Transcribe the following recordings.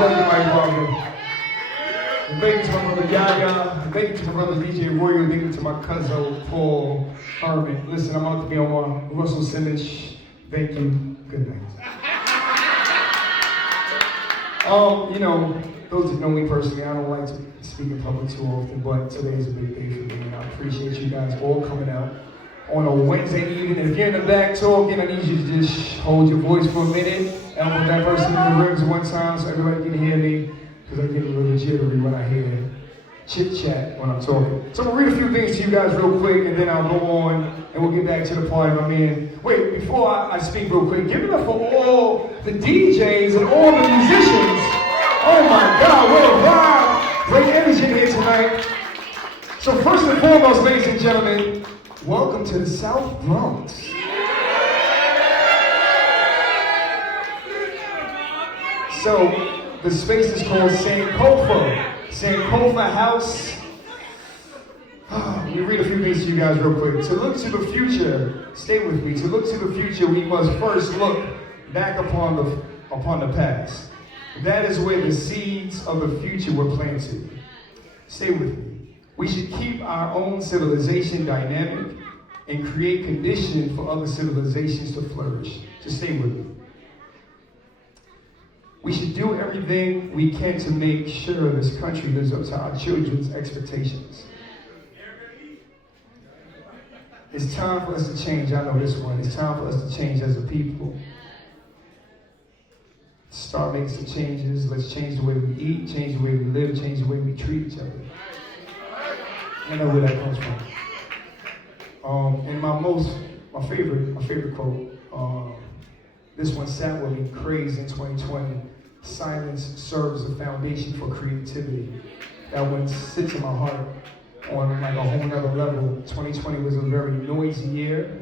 like the mic volume. And thank you to my brother Yaya. And thank you to my brother DJ Royal. Thank you to my cousin Paul Herman. Listen, I'm about to be on my Russell Simmons. Thank you. Good night. You know, those that know me personally, I don't like to speak in public too often, but today is a big day for me, and I appreciate you guys all coming out on a Wednesday evening. If you're in the back talking, I need you to just hold your voice for a minute. I want that person in the ribs one time so everybody can hear me, because I get a little jittery when I hear chit-chat when I'm talking. So I'm gonna read a few things to you guys real quick, and then I'll go on, and we'll get back to the party, my man. Wait, before I speak real quick, give it up for all the DJs and all the musicians. Oh my God, what a vibe! Great energy here tonight. So first and foremost, ladies and gentlemen, welcome to the South Bronx. So the space is called Sankofa House. Let me read a few things to you guys real quick. To look to the future, stay with me. To look to the future, we must first look back upon the past. That is where the seeds of the future were planted. Stay with me. We should keep our own civilization dynamic and create conditions for other civilizations to flourish. Just stay with me. We should do everything we can to make sure this country lives up to our children's expectations. It's time for us to change. I know this one. It's time for us to change as a people. Start making some changes. Let's change the way we eat, change the way we live, change the way we treat each other. I know where that comes from. And my favorite quote, this one sat with me crazed in 2020. Silence serves as a foundation for creativity. That one sits in my heart on like a whole nother level. 2020 was a very noisy year.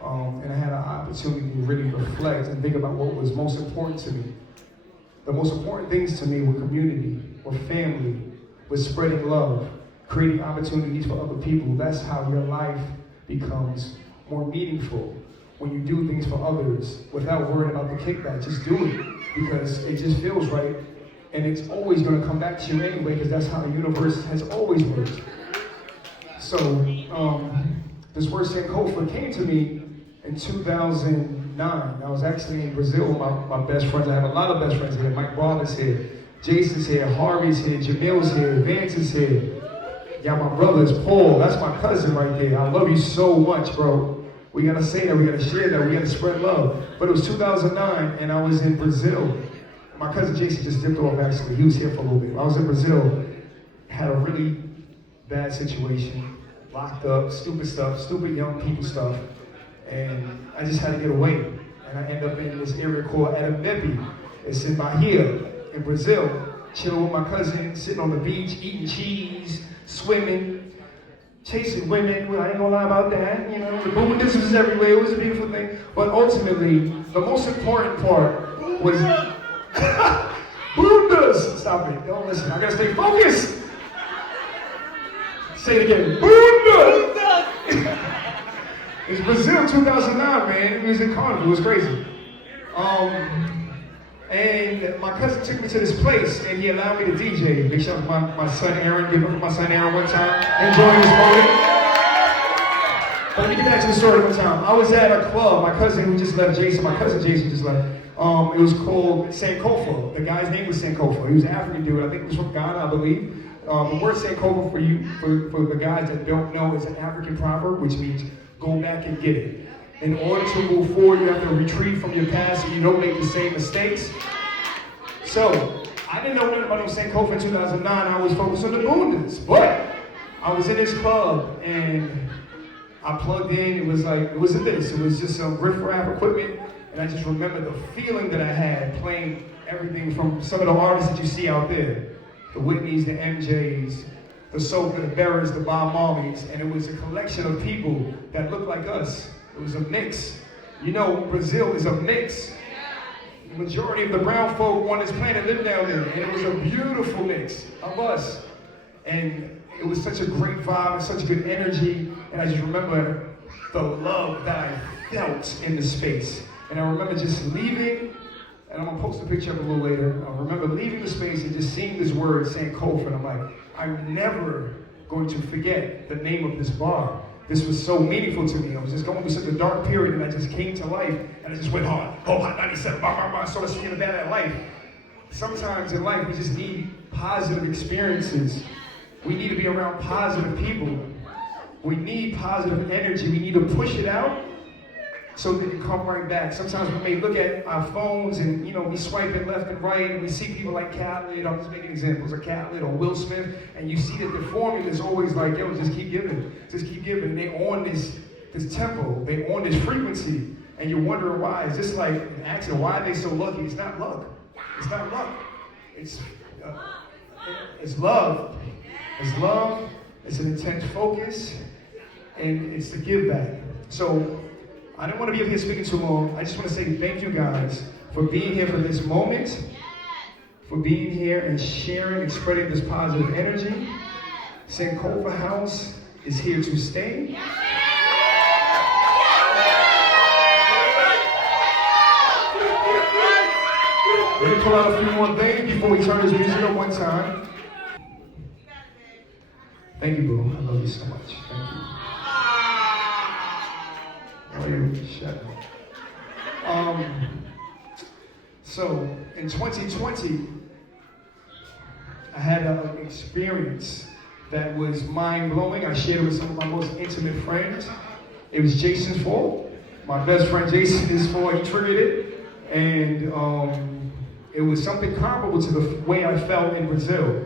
And I had an opportunity to really reflect and think about what was most important to me. The most important things to me were community, were family, was spreading love, creating opportunities for other people. That's how your life becomes more meaningful. When you do things for others without worrying about the kickback, just do it because it just feels right. And it's always going to come back to you anyway, because that's how the universe has always worked. So this word Sankofa came to me in 2009. I was actually in Brazil with my best friends. I have a lot of best friends here. Mike Roberts here, Jason's here, Harvey's here, Jamil's here, Vance is here. Yeah, my brother's Paul. That's my cousin right there. I love you so much, bro. We gotta say that, we gotta share that, we gotta spread love. But it was 2009 and I was in Brazil. My cousin Jason just dipped off actually. He was here for a little bit. I was in Brazil, had a really bad situation, locked up, stupid stuff, stupid young people stuff. And I just had to get away. And I ended up in this area called Adambepe. It's in Bahia, in Brazil. Chilling with my cousin, sitting on the beach, eating cheese, swimming, chasing women. Well, I ain't gonna lie about that. You know, the boondness was everywhere. It was a beautiful thing. But ultimately, the most important part was boonders. Stop it. Don't listen. I gotta stay focused. Say it again. Boonders. It's Brazil 2009, man. It was in Carnival. It was crazy. And my cousin took me to this place, and he allowed me to DJ. Big shout out to my son Aaron. Give it up for my son Aaron one time. Enjoying this moment. But let me get back to the story one time. I was at a club. My cousin who just left, Jason, my cousin Jason just left. It was called Sankofa. The guy's name was Sankofa. He was an African dude. I think he was from Ghana, I believe. The word Sankofa for the guys that don't know, is an African proverb, which means go back and get it. In order to move forward, you have to retreat from your past so you don't make the same mistakes. So, I didn't know nothing about no Sankofa in 2009. I was focused on the boonders. But I was in this club and I plugged in. It was just some riff-raff equipment. And I just remember the feeling that I had playing everything from some of the artists that you see out there. The Whitneys, the MJs, the Soca, the Berrys, the Bob Marleys. And it was a collection of people that looked like us. It was a mix. You know, Brazil is a mix. The majority of the brown folk on this planet live down there. And it was a beautiful mix of us. And it was such a great vibe and such good energy. And I just remember the love that I felt in the space. And I remember just leaving, and and I'm gonna post a picture of it a little later. I remember leaving the space and just seeing this word, Sankofa, and I'm like, I'm never going to forget the name of this bar. This was so meaningful to me. I was just going through such a dark period, and I just came to life, and I just went hard. Oh, hot 97, I started seeing about that life. Sometimes in life, we just need positive experiences. We need to be around positive people. We need positive energy. We need to push it out so that it can come right back. Sometimes we may look at our phones and, we swipe it left and right, and we see people like Khaled, I'm just making examples, of Khaled or Will Smith, and you see that the formula is always like, yo, just keep giving. And they're on this tempo, they're on this frequency, and you're wondering why. Is this like an accident? Why are they so lucky? It's not luck. It's not luck. It's love. It's love, it's an intense focus, and it's the give back. So, I don't want to be up here speaking too long. I just want to say thank you guys for being here for this moment, for being here and sharing and spreading this positive energy. Sankofa House is here to stay. Let me pull out a few more things before we turn this music up one time. Thank you, boo. I love you so much. Thank you. Shut up. So in 2020, I had an experience that was mind-blowing. I shared it with some of my most intimate friends. It was Jason's fault. My best friend Jason is fault. He triggered it, and it was something comparable to the way I felt in Brazil.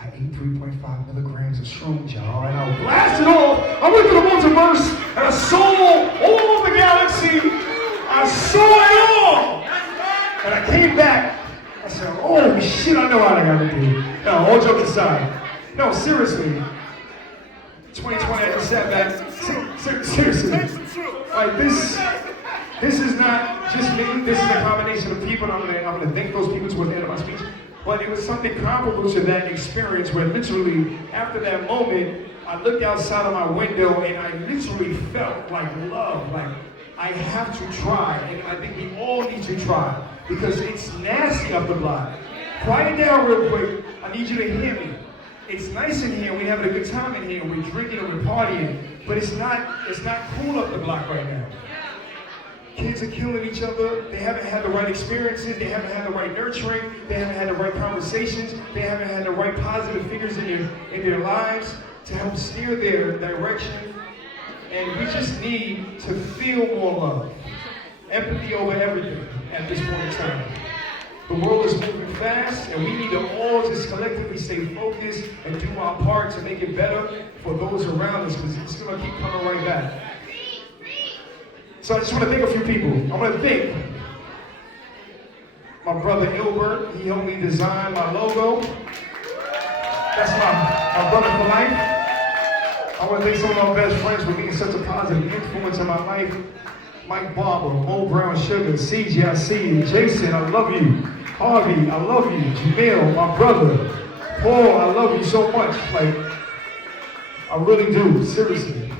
I ate 3.5 milligrams of shrooms, y'all, and I blasted off. I went to the multiverse, and I saw all the galaxy. I saw it all. And I came back. I said, oh, shit, I know what I gotta do. No, all jokes aside. No, seriously. 2020, I just sat back. Seriously. Like, this is not just me. This is a combination of people, and I'm gonna thank those people towards the end of my speech. But it was something comparable to that experience where literally, after that moment, I looked outside of my window and I literally felt like love, like I have to try, and I think we all need to try, because it's nasty up the block. Quiet down real quick, I need you to hear me. It's nice in here, we're having a good time in here, we're drinking and we're partying, but it's not cool up the block right now. Kids are killing each other. They haven't had the right experiences. They haven't had the right nurturing. They haven't had the right conversations. They haven't had the right positive figures in their lives to help steer their direction. And we just need to feel more love. Empathy over everything at this point in time. The world is moving fast, and we need to all just collectively stay focused and do our part to make it better for those around us, because it's going to keep coming right back. So I just want to thank a few people. I want to thank my brother Ilbert. He helped me design my logo. That's my brother for life. I want to thank some of my best friends for being such a positive influence in my life. Mike Barber, Mo Brown Sugar, CJ, I see you. Jason, I love you. Harvey, I love you. Jamil, my brother. Paul, I love you so much. Like, I really do, seriously.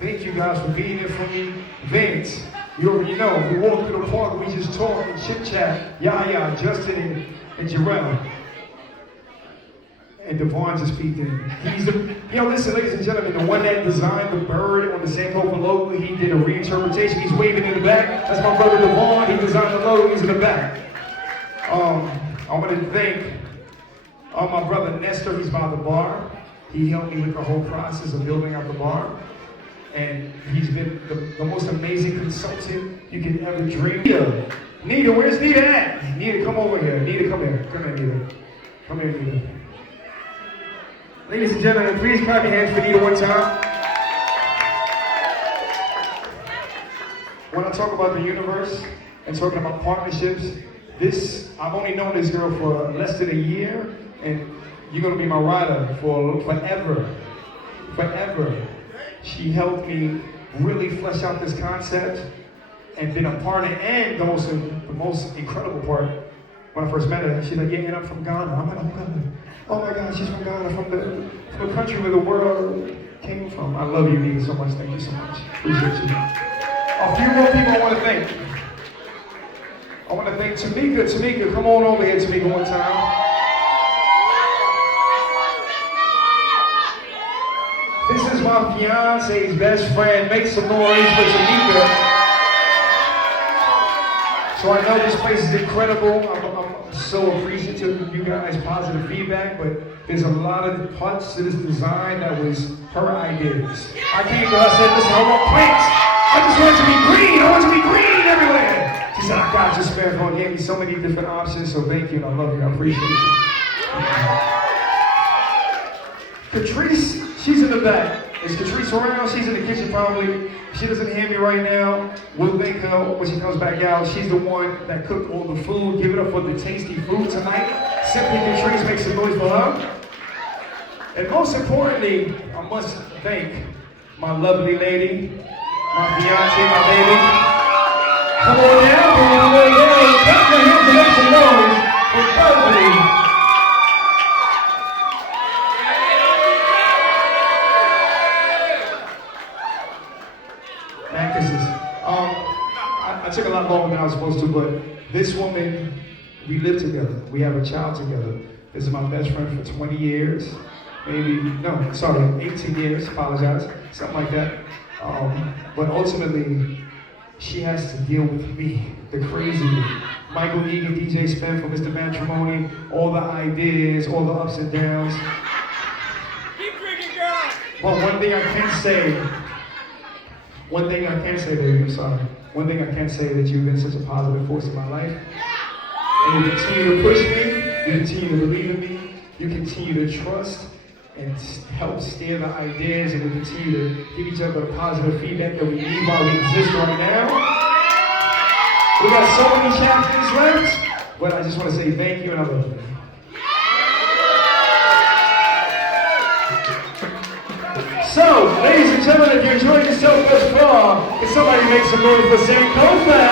Thank you guys for being here for me. Vince, you already know, we walk through the park, we just talk and chit chat. Yaya, Justin, and Jarrell. And Devon just peeked in. Listen, ladies and gentlemen, the one that designed the bird on the Sankofa logo, he did a reinterpretation. He's waving in the back. That's my brother Devon. He designed the logo. He's in the back. I want to thank my brother Nestor. He's by the bar. He helped me with the whole process of building out the bar. And he's been the most amazing consultant you can ever dream. Nita, where's Nita at? Nita, come over here. Nita, come here. Come here, Nita. Come here, Nita. Ladies and gentlemen, please clap your hands for Nita one time. When I talk about the universe and talking about partnerships, I've only known this girl for less than a year, and you're gonna be my rider for forever. Forever. She helped me really flesh out this concept and been a partner, and the most incredible part, when I first met her, she's like, yeah, and I'm from Ghana. I'm like, oh my God, she's from Ghana, from the country where the world came from. I love you, Nita, so much. Thank you so much. Appreciate you. A few more people I want to thank. I I want to thank Tamika. Tamika, come on over here, Tamika, one time. This is my fiance's best friend. Make some noise for Tamika. So I know this place is incredible. I'm so appreciative of you guys' positive feedback, but there's a lot of parts to this design that was her ideas. I came to her and said, listen, I want plants. I just want it to be green. I want it to be green everywhere. She said, I got you, SPYNFO, and gave me so many different options, so thank you, and I love you. I appreciate you. Catrice, she's in the back. Is Catrice around? She's in the kitchen probably. She doesn't hear me right now. We'll thank her when she comes back out. She's the one that cooked all the food. Give it up for the tasty food tonight. Simply Catrice, make some noise for her. And most importantly, I must thank my lovely lady, my fiance, my baby. Come on down, come on down. Clap your hands and make some noise for Beverly. I took a lot longer than I was supposed to, but this woman, we live together. We have a child together. This is my best friend for 20 years. 18 years, apologize, something like that. But ultimately, she has to deal with me, the crazy me. Michael Egan, DJ SPYNFO, Mr. Matrimony, all the ideas, all the ups and downs. Keep drinking, girl! Well, one thing I can say, baby, I'm sorry. One thing I can say that you've been such a positive force in my life. And you continue to push me, you continue to believe in me, you continue to trust and help steer the ideas, and we continue to give each other the positive feedback that we need while we exist right now. We got so many chapters left, but I just want to say thank you and I love you. So, ladies and gentlemen, if you're enjoying yourself thus far, can somebody make some noise for Sankofa?